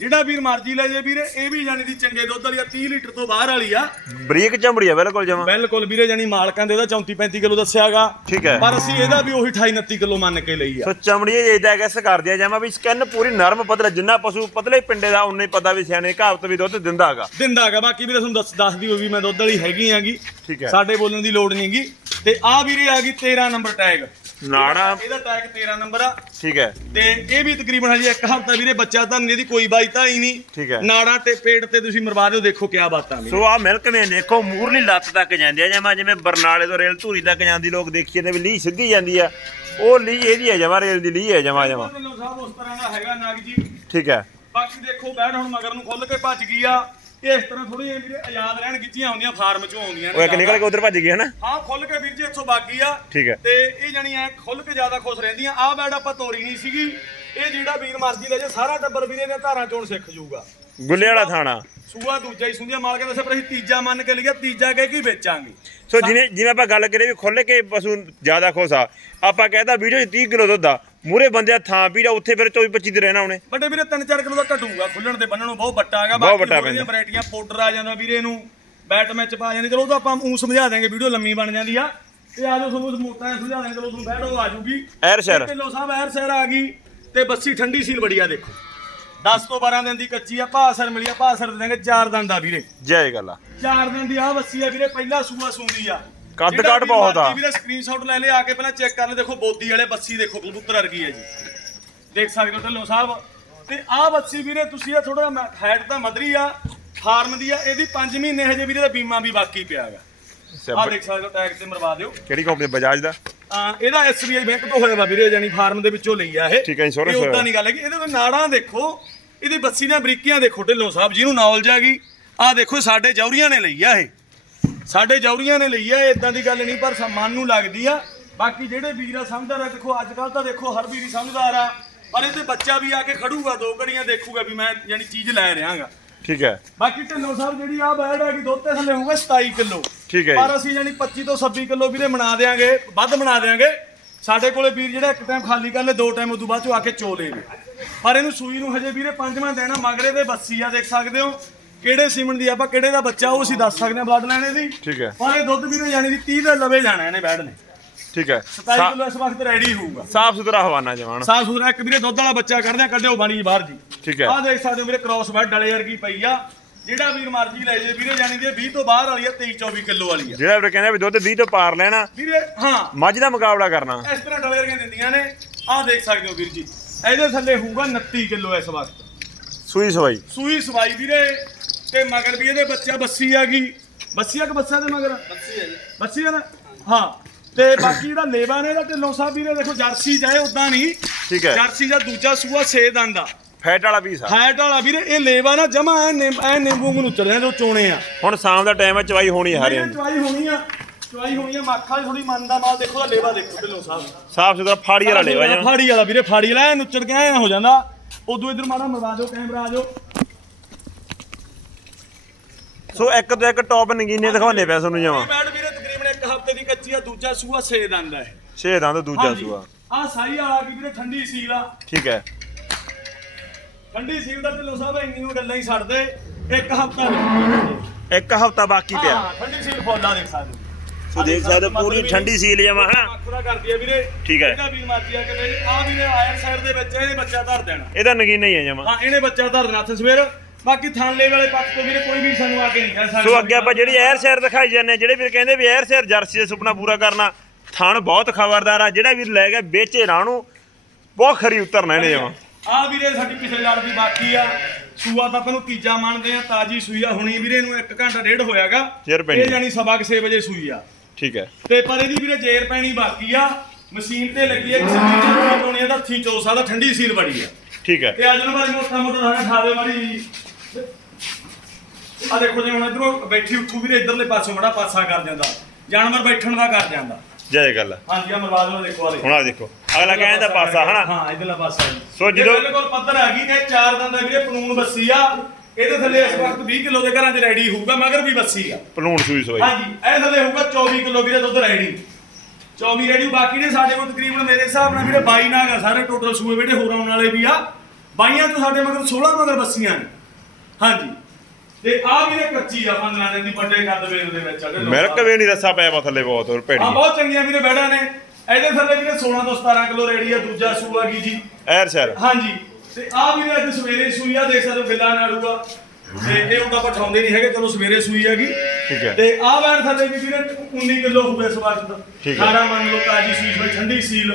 ਜਿਹੜਾ ਵੀਰ ਮਰਜ਼ੀ ਲੈ ਜੇ ਵੀਰੇ ਇਹ ਵੀ ਜਾਨੀ ਦੀ ਚੰਗੇ ਦੁੱਧ ਵਾਲੀ ਆ 30 ਲੀਟਰ ਤੋਂ ਬਾਹਰ ਵਾਲੀ ਆ। ਬਰੀਕ ਚਮੜੀ ਆ ਬਿਲਕੁਲ ਜਮਾ। ਬਿਲਕੁਲ ਵੀਰੇ ਜਾਨੀ ਮਾਲਕਾਂ ਦੇ ਉਹਦਾ 34 35 ਕਿਲੋ ਦੱਸਿਆਗਾ। ਠੀਕ ਹੈ। ਪਰ ਅਸੀਂ ਇਹਦਾ ਵੀ ਉਹੀ 28 29 ਕਿਲੋ ਮੰਨ ਕੇ ਲਈ ਆ। ਸੋ ਚਮੜੀ ਇਹ ਇਦਾਂ ਗੈਸ ਕਰਦੀ ਆ ਜਮਾ ਵੀ ਸਕਿਨ ਪੂਰੀ ਨਰਮ ਪਤਲਾ ਜਿੰਨਾ ਪਸ਼ੂ ਪਤਲੇ ਪਿੰਡੇ ਦਾ ਉਨੇ ਪਤਾ ਵੀ ਸਿਆਣੇ ਕਹਾਵਤ ਵੀ ਦੁੱਧ ਦਿੰਦਾ ਹੈਗਾ ਦਿੰਦਾ ਹੈਗਾ ਬਾਕੀ ਵੀਰੇ ਤੁਹਾਨੂੰ ਦੱਸ ਦੱਸਦੀ ਹੋਈ ਵੀ ਮੈਂ ਦੁੱਧ ਵਾਲੀ ਹੈਗੀ ਆਗੀ ਠੀਕ ਹੈ। ਸਾਡੇ ਬੋਲਣ ਦੀ ਲੋੜ ਨਹੀਂ ਹੈਗੀ। ਤੇ ਆ ਵੀਰੇ ਆ ਗਈ 13 ਨੰਬਰ ਟੈਗ ਨਾੜਾ। ਇਹਦਾ ਟੈਗ 13 ਨੰਬਰ ਆ। ਠੀਕ ਹੈ। ਤੇ ਇਹ ਵੀ ਤਕਰੀਬਨ ਹਜੇ ਇੱਕ ਹਫ਼ਤਾ ਵੀਰੇ ਬੱਚਾ ਤਾਂ ਇਹਦੀ ਕੋਈ ਬਾਈ ਤਾਂ ਹੀ ਨਹੀਂ। ਠੀਕ ਹੈ। ਨਾੜਾਂ ਤੇ ਪੇਟ ਤੇ ਤੁਸੀਂ ਮਰਵਾ ਦਿਓ ਦੇਖੋ ਕਿਆ ਬਾਤਾਂ ਵੀ ਸੋ ਆ ਮਿਲਕ ਵੇ ਦੇਖੋ ਮੂਰਲੀ ਲੱਤ ਤੱਕ ਜਾਂਦੀ ਆ ਜਮਾ ਜਿਵੇਂ ਬਰਨਾਲੇ ਤੋਂ ਰੇਲ ਧੂਰੀ ਤੱਕ ਜਾਂਦੀ ਲੋਕ ਦੇਖੀਏ ਨੇ ਵੀ ਲੀਹ ਸਿੱਧੀ ਜਾਂਦੀ ਆ। ਉਹ ਲੀਹ ਇਹਦੀ ਹੈ ਜਮਾ ਰੇਲ ਦੀ ਲੀਹ ਹੈ ਜਮਾ ਜਮਾ। ਸਾਹਿਬ ਉਸ ਤਰ੍ਹਾਂ ਦਾ ਹੈਗਾ ਨਗ ਜੀ। ਠੀਕ ਹੈ। ਬਾਕੀ ਦੇਖੋ ਬੈਠ ਹੁਣ ਮਗਰ ਨੂੰ ਖੁੱਲ ਕੇ ਭੱਜ ਗਈ ਆ। ਇਸ ਤਰ੍ਹਾਂ ਥੋੜੀ ਵੀਰੇ ਆਜ਼ਾਦ ਰਹਿਣ ਗਿੱਚੀਆਂ ਆਉਂਦੀਆਂ ਫਾਰਮ ਚੋਂ ਆਉਂਦੀਆਂ ਨੇ ਉਹ ਇੱਕ ਨਿਕਲ ਕੇ ਉਧਰ ਭੱਜ ਗਈ ਹੈ ਨਾ? ਹਾਂ ਖੁੱਲ ਕੇ ਵੀਰ ਜੀ ਇੱਥੋਂ ਬਾਗੀ ਆ। ਠੀਕ ਹੈ। ਤੇ ਇਹ ਜਣੀ ਐ ਖੁੱਲ ਕੇ ਜ਼ਿਆਦਾ ਖੁਸ਼ ਰਹਿੰਦੀਆਂ। ਆ ਬੈਡ ਆਪਾਂ ਤੋਰੀ ਨਹੀਂ ਸੀਗੀ। ਇਹ ਜਿਹੜਾ ਵੀਰ ਮਰਜ਼ੀ ਲੈ ਜੇ ਸਾਰਾ ਟੱਬਰ ਵੀਰੇ ਦੀਆਂ ਧਾਰਾਂ ਚੋਂ ਸਿੱਖ ਜਾਊਗਾ। ਗੁੱਲੇ ਵਾਲਾ ਥਾਣਾ। ਸੂਆ ਦੂਜਾ ਹੀ ਸੁੰਦੀਆਂ ਮਾਲਕਾਂ ਦੱਸਿਆ ਪਰ ਅਸੀਂ ਤੀਜਾ ਮੰਨ ਕੇ ਲਿਆ ਤੀਜਾ ਕਹਿ ਕੇ ਵੇਚਾਂਗੇ। ਸੋ ਜਿਵੇਂ ਜਿਵੇਂ ਆਪਾਂ ਗੱਲ ਕਰੀਏ ਵੀ ਖੁੱਲ ਕੇ ਪਸ਼ੂ ਜ਼ਿਆਦਾ ਖੁਸ਼ ਆ ਆਪਾਂ ਕਹਿੰਦਾ ਵੀਡੀਓ 'ਚ 30 ਕਿਲੋ ਦੁੱਧ ਆ ਮੂਰੇ ਬੰਦੇ ਥਾਂ ਪੀੜਾ ਉੱਥੇ ਫਿਰ 24 25 ਦੇ ਰਹਿਣਾ ਉਹਨੇ। ਵੱਡੇ ਵੀਰੇ 3-4 ਕਿਲੋ ਦਾ ਘਟੂਗਾ ਖੁੱਲਣ ਦੇ ਬੰਨਣ ਨੂੰ ਬਹੁਤ ਵੱਟਾ ਹੈਗਾ ਬਹੁਤ ਵੱਟਾ ਪੈਂਦਾ। ਵੈਰਾਈਟੀਆਂ ਪਾਊਡਰ ਆ ਜਾਂਦਾ ਵੀਰੇ ਨੂੰ ਬੈਟ ਮੈਚ ਪਾ ਜਾਂਦੇ ਚਲੋ ਉਹ ਤਾਂ ਆਪਾਂ ਉਹ ਸਮਝਾ ਦਾਂਗੇ ਵੀਡੀਓ ਲੰਮੀ ਬਣ ਜਾਂਦੀ ਆ। ਤੇ ਆ ਜਾਓ ਤੁਹਾਨੂੰ ਮੋਟਾ ਜਿਹਾ ਸਮਝਾ ਦਾਂਗੇ ਚਲੋ ਤੁਹਾਨੂੰ ਬੈਠ ਆ ਜੂਗੀ। ਐਰ ਸ਼ਹਿਰ। ਢਿੱਲੋਂ ਸਾਹਿਬ ਐਰ ਸੈਰ ਆ ਗਈ ਤੇ ਬੱਸੀ ਠੰਡੀ ਸੀਲ ਬੜੀ ਆ ਦੇਖੋ। 10 ਤੋਂ 12 ਦਿਨ ਦੀ ਕੱਚੀ ਆ ਭਾਸਰ ਮਿਲੀ ਆ ਭਾਸਰ ਦੇ ਦਾਂਗੇ 4 ਦਿਨ ਦਾ ਵੀਰੇ। ਜੈ ਗੱਲ ਆ। 4 ਦਿਨ ਦੀ ਆ ਬੱਸੀ ਆ ਵੀਰੇ ਪਹਿਲਾ ਸੂਆ ਸੂੰਦੀ ਆ। ਕੱਦ ਕਾਠ ਬਹੁਤ ਆ। ਵੀਰੇ ਸਕਰੀਨਸ਼ਾਟ ਲੈ ਲੈ ਆ ਕੇ ਪਹਿਲਾਂ ਚੈੱਕ ਕਰ ਲੈ ਦੇਖੋ ਬੋਦੀ ਵਾਲੇ ਬੱਸੀ ਦੇਖੋ ਕਬੂਤਰ ਵਰਗੀ ਹੈ ਜੀ। ਦੇਖ ਸਕਦੇ ਹੋ ਢਿੱਲੋਂ ਸਾਹਿਬ। ਤੇ ਆਹ ਬੱਸੀ ਵੀਰੇ ਤੁਸੀਂ ਇਹ ਥੋੜਾ ਹਾਈਟ ਤਾਂ ਮਦਰੀ ਆ ਫਾਰਮ ਦੀ ਆ ਇਹਦੀ 5 ਮਹੀਨੇ ਹਜੇ ਵੀਰੇ ਦਾ ਬੀਮਾ ਵੀ ਬਾਕੀ ਪਿਆ ਗਾ ਆ ਦੇਖ ਸਕਦੇ ਹੋ ਟੈਗ ਤੇ ਮਰਵਾ ਦਿਓ। ਕਿਹੜੀ ਕੰਪਨੀ ਬਜਾਜ ਦਾ? ਆ ਇਹਦਾ SBI ਬੈਂਕ ਤੋਂ ਹੋਇਆ ਵਾ ਵੀਰੇ ਜਾਨੀ ਫਾਰਮ ਦੇ ਵਿੱਚੋਂ ਲਈ ਆ ਇਹ। ਠੀਕ ਹੈ, ਇਹ ਹੋਇਆ। ਉਦਾਂ ਨਹੀਂ ਗੱਲ ਹੈਗੀ ਇਹਦੇ ਕੋਲ ਨਾੜਾਂ ਦੇਖੋ ਇਹਦੀ ਬੱਸੀ ਦੀਆਂ ਬਰੀਕੀਆਂ ਦੇਖੋ ਢਿੱਲੋਂ ਸਾਹਿਬ ਜਿਹਨੂੰ ਨੌਲੇਜ ਹੈਗੀ ਆ ਦੇਖੋ ਸਾਡੇ ਜੌਰੀਆਂ ਨੇ ਲਈ ਆ ਇਹ। ਸਾਡੇ ਜੌਰੀਆਂ ਨੇ ਲਈ ਆ ਇਦਾਂ ਦੀ ਗੱਲ ਨਹੀਂ ਪਰ ਮਨ ਨੂੰ ਲੱਗਦੀ ਆ। ਬਾਕੀ ਜਿਹੜੇ ਵੀਰ ਆ ਸਮਝਦਾਰ ਆ ਦੇਖੋ ਅੱਜ ਕੱਲ ਤਾਂ ਦੇਖੋ ਹਰ ਵੀਰ ਹੀ ਸਮਝਦਾਰ ਆ। ਪਰ ਇਹਦੇ ਬੱਚਾ ਵੀ ਆ ਕੇ ਖੜੂਗਾ ਦੋ ਘੜੀਆਂ ਦੇਖੂਗਾ ਵੀ ਮੈਂ ਯਾਨੀ ਚੀਜ਼ ਲੈ ਰਿਹਾਗਾ। ਠੀਕ ਹੈ। ਬਾਕੀ ਢਿੱਲੋਂ ਸਾਹਿਬ ਜਿਹੜੀ ਆ ਬੈਡ ਹੈਗੀ ਦੁੱਧ ਤੇ ਥੱਲੇ ਹੋਊਗਾ 27 ਕਿਲੋ। ਠੀਕ ਹੈ ਪਰ ਅਸੀਂ ਯਾਨੀ 25 ਤੋਂ 26 ਕਿਲੋ ਵੀਰੇ ਬਣਾ ਦੇਾਂਗੇ ਵੱਧ ਬਣਾ ਦੇਾਂਗੇ ਸਾਡੇ ਕੋਲੇ ਵੀਰ ਜਿਹੜਾ ਇੱਕ ਟਾਈਮ ਖਾਲੀ ਕਰ ਲੈ ਦੋ ਟਾਈਮ ਉਦੋਂ ਬਾਅਦ ਚੋਂ ਆ ਕੇ ਚੋ ਲੇਵੇ ਪਰ ਇਹਨੂੰ ਸੂਈ ਨੂੰ ਹਜੇ ਵੀਰੇ ਪੰਜਵਾਂ ਦੇਣਾ ਮਗਰੇ ਦੇ ਬੱਸੀ ਆ ਦੇਖ ਸਕਦੇ ਹੋ। ਕਿਹੜੇ ਸੀਮਨ ਦੀ ਆਪਾਂ ਕਿਹੜੇ ਦਾ ਬੱਚਾ ਉਹ ਅਸੀਂ ਦੱਸ ਸਕਦੇ ਹਾਂ ਬਲੱਡ ਲੈਣੇ ਦੀ। ਠੀਕ ਹੈ। ਪਰ ਇਹ ਦੁੱਧ ਵੀਰੇ ਯਾਨੀ ਦੀ 30 ਦੇ ਲਵੇ ਜਾਣਾ ਇਹਨੇ ਬੈਡ ਨੇ। ਠੀਕ ਹੈ। 27 ਕਿਲੋ ਇਸ ਵਕਤ ਰੈਡੀ ਹੋਊਗਾ। ਸਾਫ਼ ਸੁਥਰਾ ਹਵਾਨਾ ਜਵਾਨ। ਸਾਫ਼ ਸੁਥਰਾ ਇੱਕ ਵੀਰੇ ਦੁੱਧ ਵਾਲਾ ਬੱਚਾ ਕੱਢਦੇ ਆ ਕੱਢਿਓ ਬਾਣੀ ਜੀ ਬਾਹਰ ਜੀ। ਠੀਕ ਹੈ। ਆਹ ਦੇਖ ਸਕਦੇ ਹੋ ਵੀਰੇ ਕ੍ਰਾਸ ਬੈਡ ਡਲੇ ਵਰਗੀ ਪਈ ਆ। ਜਿਹੜਾ ਵੀਰ ਮਰਜ਼ੀ ਲੈ ਜੇ ਵੀਰੇ ਜਾਣੀ ਦੀ ਇਹ 20 ਤੋਂ ਬਾਹਰ ਵਾਲੀ ਆ 23 24 ਕਿਲੋ ਵਾਲੀ ਆ। ਜਿਹੜਾ ਵੀਰੇ ਕਹਿੰਦਾ ਵੀ ਦੁੱਧ 20 ਤੋਂ ਪਾਰ ਲੈਣਾ ਵੀਰੇ ਹਾਂ। ਮੱਝ ਦਾ ਮੁਕਾਬਲਾ ਕਰਨਾ। ਇਸ ਤਰ੍ਹਾਂ ਡਲੇ ਵਰਗੀਆਂ ਦਿੰਦੀਆਂ ਨੇ। ਆਹ ਦੇਖ ਸਕਦੇ ਹੋ ਵੀਰ ਜੀ ਇਹਦੇ ਥੱਲੇ ਹੋਊਗਾ 29 ਕਿਲੋ ਇਸ ਵਕਤ। ਸੂਈ ਸਵਾਈ। ਸੂਈ ਸਵਾਈ ਵੀਰੇ ਤੇ ਮਗਰ ਵੀ ਇਹਦੇ ਬੱਚਾ ਬੱਸੀ ਆ ਗਈ। ਬੱਸੀ ਆ ਕਿ ਬੱਸਾ ਦੇ ਮਗਰ? ਬੱਸੀ ਆ ਜੀ। ਬੱਸੀ ਆ ਨਾ? ਹਾਂ। ਤੇ ਬਾਕੀ ਜਿਹੜਾ ਲੇਵਾ ਨੇ ਇਹਦਾ ਢਿੱਲੋਂ ਸਾਹਿਬ ਵੀਰੇ ਦੇਖੋ ਜਰਸੀ ਜਾਏ ਉਦਾਂ ਨਹੀਂ। ਠੀਕ ਹੈ। ਜਰਸੀ ਦਾ ਦੂਜਾ ਸੂਆ 6 ਦੰਦ ਆ। ਫੈਟ ਵਾਲਾ ਪੀਸ ਆ। ਹਾਈਟ ਵਾਲਾ ਵੀਰੇ ਇਹ ਲੇਵਾ ਨਾ ਜਮਾ ਐ ਨਿੰਬੂ ਨੂੰ ਚੜਿਆ ਜੋ ਚੋਣੇ ਆ। ਹੁਣ ਸ਼ਾਮ ਦਾ ਟਾਈਮ ਹੈ ਚਵਾਈ ਹੋਣੀ ਹੈ ਹਰਿਆਂ ਦੀ ਚਵਾਈ ਹੋਣੀ ਆ। ਚਵਾਈ ਹੋਣੀ ਆ ਮੱਖਾ ਥੋੜੀ ਮਨ ਦਾ ਮਾਲ ਦੇਖੋ ਤਾਂ ਲੇਵਾ ਦੇਖੋ ਢਿੱਲੋਂ ਸਾਹਿਬ। ਸਾਫ਼ ਸੁਥਰਾ ਫਾੜੀ ਵਾਲਾ ਲੈਵਾ ਜਣਾ ਫਾੜੀ ਵਾਲਾ ਵੀਰੇ ਫਾੜੀ ਵਾਲਾ ਐ ਨੁੱਚੜ ਕੇ ਐ ਹੋ ਜਾਂਦਾ। ਉਦੋਂ ਇਧਰ ਮਾੜਾ ਮਰਵਾ ਦਿਓ ਕੈਮਰਾ ਆ ਜਾਓ। ਸੋ ਇੱਕ ਤੋਂ ਇੱਕ ਟੌਪ ਨਗੀਨੇ ਦਿਖਾਉਣੇ ਪਿਆ ਤੁਹਾਨੂੰ ਜਮਾ। ਬੈਡ ਵੀਰੇ ਤਕਰੀਬਨ ਇੱਕ ਹਫ਼ਤੇ ਦੀ ਕੱਚੀ ਆ ਦੂਜਾ ਸੂਆ 6 ਦੰਦ ਆ ਇਹ। ਛੇ ਦਾ ਦੂਜਾ ਸੂਆ। ਆ ਸਾਈ ਵਾਲਾ ਵੀ ਵੀਰੇ ਠੰਡੀ ਸੀਲ ਆ। ਠੀਕ ਹੈ। ਠੰਡੀ ਸੀਲ ਦਾ ਢਿੱਲੋਂ ਸਾਹਿਬ ਇੰਨੀ ਨੂੰ ਗੱਲਾਂ ਹੀ ਛੱਡਦੇ ਇੱਕ ਹਫ਼ਤਾ ਇੱਕ ਹਫਤਾ ਬਾਕੀ ਪਿਆ। ਹਾਂ ਠੰਡੀ ਸੀਲ ਫੋਲਾ ਦੇਖ ਸਕਦੇ ਹੋ। ਸੋ ਦੇਖ ਸਕਦੇ ਹੋ ਪੂਰੀ ਠੰਡੀ ਸੀਲ ਜਮਾ ਹਨਾ? ਅੱਖਰਾ ਕਰਦੀ ਆ ਵੀਰੇ। ਠੀਕ ਹੈ। ਇਹਦਾ ਵੀ ਮਾਰਦੀ ਆ ਕਿ ਆ ਵੀਰੇ ਆਇਰ ਸਾਈਡ ਦੇ ਵਿੱਚ ਇਹਨੇ ਬੱਚਾ ਧਰ ਦੇਣਾ। ਇਹਦਾ ਨਗੀਨਾ ਹੀ ਹੈ ਜਮਾ। ਹਾਂ ਇਹਨੇ ਬੱਚਾ ਧਰ ਦੇਣਾ ਹੱਥ ਸਵੇਰ। ਬਾਕੀ ਥਾਂਲੇ ਵਾਲੇ ਪੱਖ ਤੋਂ ਵੀਰੇ ਕੋਈ ਵੀ ਸਾਨੂੰ ਆ ਕੇ ਨਹੀਂ ਕਹਿ ਸਕਦਾ। ਸੋ ਅੱਗੇ ਆਪਾਂ ਜਿਹੜੀ ਐਰ ਸ਼ੇਰ ਦਿਖਾਈ ਜਾਂਦੇ ਹਾਂ, ਜਿਹੜੇ ਵੀਰ ਕਹਿੰਦੇ ਵੀ ਐਰ ਸ਼ੇਰ ਜਰਸੀ ਦਾ ਸੁਪਨਾ ਪੂਰਾ ਕਰਨਾ ਥਣ ਬਹੁਤ ਖਬਰਦਾਰ ਆ ਜਿਹੜਾ ਵੀਰ ਲੈ ਗਿਆ ਵੇਚੇ ਰਾਣੂ ਬਹੁਤ ਖਰੀ ਉਤਰਨਾ ਇਹਨੇ ਜਮਾ ਆ ਵੀਰੇ ਸਾਡੀ ਪਿਛਲੇ ਲੜ ਦੀ ਬਾਕੀ ਆ ਸੂਆ ਤਾਂ ਆਪਾਂ ਨੂੰ ਤੀਜਾ ਮੰਨਦੇ ਆ ਤਾਜੀ ਸੂਈ ਆ ਹੁਣੀ ਵੀਰੇ ਨੂੰ 1 ਘੰਟਾ ਡੇਢ ਹੋਇਆਗਾ। ਇਹ ਜਾਨੀ ਸਵਾ ਕੁ ਛੇ ਵਜੇ ਸੂਈ ਆ। ਠੀਕ ਹੈ। ਤੇ ਪਰ ਇਹਦੀ ਵੀਰੇ ਜੇਰ ਪੈਣੀ ਬਾਕੀ ਆ ਮਸ਼ੀਨ ਤੇ ਲੱਗੀ ਆ ਕਿਸੇ ਚੀਜ਼ ਦੀ ਪਾਉਣੀ ਆ ਤਾਂ ਹੱਥੀਂ ਚੋ ਸਕਦਾ ਠੰਡੀ ਸੀਲ ਬੜੀ ਆ। ਠੀਕ ਹੈ। ਤੇ ਅੱਜ ਨੂੰ ਬਾਅਦ ਮੋਟਾ ਮੋਟਾ ਸਾਡਾ ਖਾਵੇ ਮਾਰੀ। ਆ ਦੇਖੋ ਜੀ ਹੁਣ ਇਧਰੋਂ ਬੈਠੀ ਉੱਠੂ ਵੀਰੇ ਇਧਰਲੇ ਪਾਸੋਂ ਮੜਾ ਪਾਸਾ ਕਰ ਜਾਂਦਾ। ਜਾਨਵਰ ਬੈਠਣ ਦਾ ਕਰ ਜਾਂਦਾ। ਜੈ ਗੱਲ। ਹਾਂਜੀ ਆ ਮਰਵਾ ਦੋ ਦੇਖੋ ਵਾਲੇ। ਹੁਣ ਆ ਦੇਖੋ ਅਗਲਾ ਕਹਿੰਦਾ ਪਾਸਾ ਹਨਾ? ਹਾਂ ਇਧਰਲਾ ਪਾਸਾ ਜੀ। ਸੋ ਇਹ ਜਦੋਂ- ਮੇਰੇ ਕੋਲ ਪੱਧਰ ਆ ਗਈ ਕਿ ਚਾਰ ਦੰਦ ਦਾ ਵੀਰੇ ਕਾਨੂੰਨ ਬੱਸੀ ਆ। ਇਹਦੇ ਥੱਲੇ ਇਸ ਵਕਤ 20 ਕਿਲੋ ਦੇ ਘਰਾਂ 'ਚ ਰੈਡੀ ਹੋਊਗਾ ਮਗਰ ਵੀ ਬੱਸੀ ਆ। ਪਲੂਣ ਸੂਈ ਸਵਾਈ। ਹਾਂਜੀ ਇਹ ਥੱਲੇ ਹੋਊਗਾ 24 ਕਿਲੋ ਵੀਰੇ ਦੁੱਧ ਰੈਡੀ। 24 ਰੈਡੀ ਬਾਕੀ ਨੇ ਸਾਡੇ ਕੋਲ ਤਕਰੀਬਨ ਮੇਰੇ ਹਿਸਾਬ ਨਾਲ ਵੀਰੇ 22 ਨਾਗ ਆ ਸਾਰੇ ਟੋਟਲ ਸੂਏ ਵੀਰੇ ਹੋਰ ਆਉਣ ਵਾਲੇ ਵੀ ਆ। ਬਾਈਆਂ ਤੋਂ ਸਾਡੇ ਮਗਰ 16 ਮਗਰ ਬੱਸੀਆਂ ਨੇ। ਹਾਂਜੀ। ਤੇ ਆ ਵੀਰੇ ਕੱਚੀ ਆ 15 ਦਿਨ ਦੀ ਵੱਡੇ ਕੱਦ ਵੇਲ ਦੇ ਵਿੱਚ ਆ ਢਿੱਲੋਂ ਮਿਲਕ। ਵੀ ਨਹੀਂ ਰੱਸਾ ਪਿਆ ਵਾ ਥੱਲੇ ਬਹੁਤ ਹੋਰ ਭੇੜੀ। ਬਹੁਤ ਚੰਗੀਆਂ ਵੀਰੇ ਬੈੜਾਂ ਨੇ। ਇਹਦੇ ਥੱਲੇ ਵੀਰੇ 16 ਤੋਂ 17 ਕਿਲੋ ਰੈਡੀ ਆ ਦੂਜਾ ਸੂਆ ਕੀ ਜੀ? ਐਰ ਸ਼ੇਰ ਹਾਂਜੀ। ਤੇ ਆ ਵੀਰੇ ਅੱਜ ਸਵੇਰੇ ਸੂਈ ਆ ਦੇਖ ਸਕਦੇ ਹੋ ਬਿੱਲਾ ਨਾੜੂਆ ਤੇ ਇਹ ਹੁੰਦਾ ਪਠਾਉਂਦੇ ਨਹੀਂ ਹੈਗੇ ਚਲੋ ਸਵੇਰੇ ਸੂਈ ਹੈਗੀ। ਠੀਕ ਹੈ। ਤੇ ਆ ਵੈਣ ਥੱਲੇ ਵੀ ਵੀਰੇ 19 ਕਿਲੋ ਹੋਵੇ ਠੀਕ ਹੈ। 18 ਮੰਨ ਲਓ ਤਾਜੀ ਸੂਈ ਹੋਈ ਠੰਡੀ ਸੀਲ।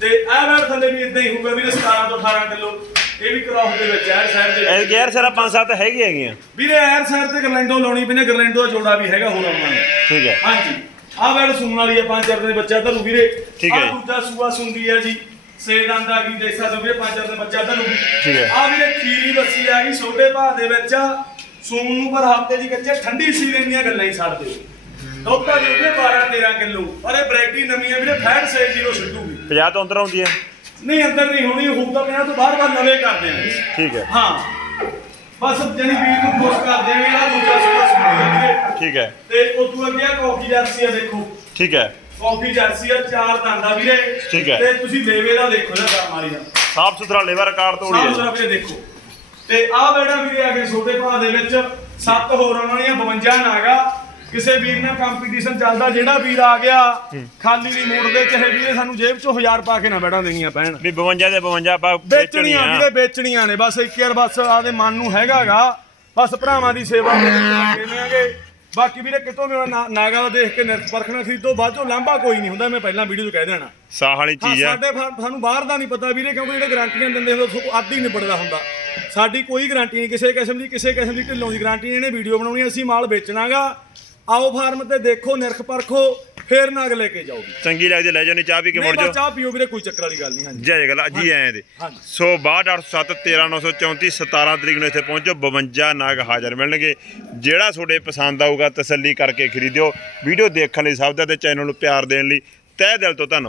ਤੇ ਆ ਵੈਣ ਥੱਲੇ ਵੀ ਇਦਾਂ ਹੀ ਹੋਊਗਾ ਵੀਰੇ 17 ਤੋਂ 18 ਕਿਲੋ। ਇਹ ਵੀ ਕ੍ਰਾਸ ਦੇ ਵਿੱਚ ਐਰ ਸਾਈਡ ਦੇ ਵਿੱਚ। ਗੈਰ ਸਾਰਾ ਪੰਜ ਸੱਤ ਹੈਗੀ ਹੈਗੀਆਂ। ਵੀਰੇ ਐਰ ਸਾਈਡ ਤੇ ਗਰਲੈਂਡੋ ਲਾਉਣੀ ਪੈਂਦੀ ਗਰਲੈਂਡੋ ਦਾ ਜੋੜਾ ਵੀ ਹੈਗਾ ਹੋਰ ਆਉਣਾ ਨੇ। ਠੀਕ ਹੈ। ਹਾਂਜੀ। ਆ ਵੈਣ ਸੂਣ ਵਾਲੀ ਆ ਪੰਜ ਚਾਰ ਦਿਨ ਦੇ ਬੱਚਾ ਤੁਹਾਨੂੰ ਵੀਰੇ। ਠੀਕ ਹੈ ਆਹ ਜੀ। ਦੂਜਾ ਸੂਆ ਸੁੰਦੀ ਹੈ ਜੀ। ਸੇ ਦੰਦ ਆ ਗਈ ਦੇਖ ਸਕਦੇ ਹੋ ਵੀਰੇ ਪੰਜ ਚਾਰ ਦਿਨ ਬੱਚਾ ਤੁਹਾਨੂੰ ਠੀਕ ਹੈ। ਆ ਵੀਰੇ ਖੀਰੀ ਬੱਸੀ ਆ ਗਈ ਛੋਟੇ ਭਾਅ ਦੇ ਵਿੱਚ। ਸੂਣ ਨੂੰ ਪਰ ਹਫ਼ਤੇ ਦੀ ਕੱਚੇ ਠੰਡੀ ਸੀ ਲੈਂਦੀਆਂ ਗੱਲਾਂ ਹੀ ਛੱਡਦੇ ਦੁੱਧ ਆ ਜਿਹੜੇ 12 13 ਕਿਲੋ। ਪਰ ਇਹ ਵੈਰਾਈਟੀ ਨਵੀਂ ਆ ਵੀਰੇ ਫੈਟ ਸੇ ਜ਼ੀਰੋ ਛੱਡੂਗੀ। 50 ਤੋਂ ਅੰਦਰ ਆਉਂਦੀ ਹੈ ਨਹੀਂ ਅੰਦਰ ਨਹੀਂ ਹੋਣੀ ਹੋਊ ਤਾਂ ਪਿਆ ਤੋਂ ਬਾਹਰ ਬਾਹਰ ਨਵੇਂ ਕਰ ਦੇਣਗੇ ਠੀਕ ਹੈ। ਹਾਂ। ਬਸ ਜਣੀ ਵੀਰ ਨੂੰ ਖੁਸ਼ ਕਰ ਦੇਣਗੇ ਆ ਦੂਜਾ ਸੁਣੀ ਵੀਰੇ ਠੀਕ ਹੈ। ਤੇ ਉਦੋਂ ਅੱਗੇ ਆ ਕਾਫੀ ਜਰਸੀ ਆ ਦੇਖੋ। ਠੀਕ ਹੈ। ਕਾਫੀ ਜਰਸੀ ਆ ਚਾਰ ਦੰਦਾ ਵੀਰੇ। ਠੀਕ ਹੈ। ਤੇ ਤੁਸੀਂ ਲੇਵੇ ਦਾ ਦੇਖੋ ਨਾ ਮਾਰੀ ਦਾ। ਸਾਫ਼ ਸੁਥਰਾ ਲੇਵਾ ਰਿਕਾਰਡ ਤੋੜੀ ਸਾਫ਼ ਹੈ ਸੁਥਰਾ ਵੀਰੇ ਦੇਖੋ। ਤੇ ਆਹ ਬੈਠਾ ਵੀਰੇ ਆ ਕੇ ਛੋਟੇ ਭਾਅ ਦੇ ਵਿੱਚ ਸੱਤ ਹੋਰ ਉਹਨਾਂ ਦੀਆਂ 52 ਨਾਗਾ। ਕਿਸੇ ਵੀਰ ਨਾਲ ਕੰਪੀਟੀਸ਼ਨ ਚੱਲਦਾ ਜਿਹੜਾ ਵੀਰ ਆ ਗਿਆ ਖਾਲੀ ਨਹੀਂ ਮੋੜਦੇ ਚਾਹੇ ਵੀਰੇ ਸਾਨੂੰ ਜੇਬ ਚੋਂ 1000 ਪਾ ਕੇ ਨਾ ਬੈਠਾਂ ਦੇਣੀਆਂ ਪੈਣ। ਵੀ 52 ਦੇ 52 ਆਪਾਂ ਵੇਚਣੀਆਂ ਵੀਰੇ ਵੇਚਣੀਆਂ ਨੇ ਬਸ ਇੱਕ ਯਾਰ ਬਸ ਆਦੇ ਮਨ ਨੂੰ ਹੈਗਾਗਾ। ਬਸ ਭਰਾਵਾਂ ਦੀ ਸੇਵਾ ਦੇਵਾਂਗੇ ਬਾਕੀ ਵੀਰੇ ਕਿਤੋਂ ਮੇਰਾ ਨਾਗਾ ਦਾ ਦੇਖ ਕੇ ਪਰਖਣਾ ਖਰੀਦੋ ਬਾਅਦ ਚੋਂ ਲਾਂਭਾ ਕੋਈ ਨਹੀਂ ਹੁੰਦਾ ਮੈਂ ਪਹਿਲਾਂ ਵੀਡੀਓ 'ਚ ਕਹਿ ਦੇਣਾ। ਸਾਹ ਵਾਲੀ ਚੀਜ਼ ਹੈ ਸਾਡੇ ਸਾਨੂੰ ਬਾਹਰ ਦਾ ਨਹੀਂ ਪਤਾ ਵੀਰੇ ਕਿਉਂਕਿ ਜਿਹੜੇ ਗਾਰੰਟੀਆਂ ਦਿੰਦੇ ਹੁੰਦੇ ਉਹ ਅੱਧ ਹੀ ਨਿਬੜਦਾ ਹੁੰਦਾ। ਸਾਡੀ ਕੋਈ ਗਾਰੰਟੀ ਨਹੀਂ ਕਿਸੇ ਕਿਸਮ ਦੀ ਕਿਸੇ ਕਿਸਮ ਦੀ ਢਿੱਲੋਂ ਦੀ ਗਾਰੰਟੀ ਨਹੀਂ ਇਹਨੇ ਵੀਡੀਓ ਬਣਾਉਣੀ ਅਸੀਂ ਮਾਲ ਵੇਚਣਾਗਾ। ਆਓ ਫਾਰਮ ਤੇ ਦੇਖੋ ਨਿਰਖ ਪਰਖੋ ਫੇਰ ਨਾਗ ਲੈ ਕੇ ਜਾਓ ਚੰਗੀ ਲੱਗਦੀ ਲੈ ਜਾਓ ਨਹੀਂ ਚਾਹ ਪੀ ਕੇ ਨਹੀਂ ਮੁੜ ਬਸ ਜਾਓ। ਚਾਹ ਪੀਓ ਵੀਰੇ ਕੋਈ ਚੱਕਰ ਵਾਲੀ ਗੱਲ ਨਹੀਂ ਹਾਂਜੀ। ਜੈ ਗੱਲ ਜੀ ਐਂ ਦੇ। ਹਾਂਜੀ। ਸੋ 6287 17 ਤਰੀਕ ਨੂੰ ਇੱਥੇ ਪਹੁੰਚੋ 52 ਨਾਗ ਹਾਜ਼ਰ ਮਿਲਣਗੇ। ਜਿਹੜਾ ਤੁਹਾਡੇ ਪਸੰਦ ਆਊਗਾ ਤਸੱਲੀ ਕਰਕੇ ਖਰੀਦਿਓ। ਵੀਡੀਓ ਦੇਖਣ ਲਈ ਸਭ ਦਾ ਤੇ ਚੈਨਲ ਨੂੰ ਪਿਆਰ ਦੇਣ ਲਈ ਤਹਿ ਦਿਲ ਤੋਂ ਧੰਨਵਾਦ।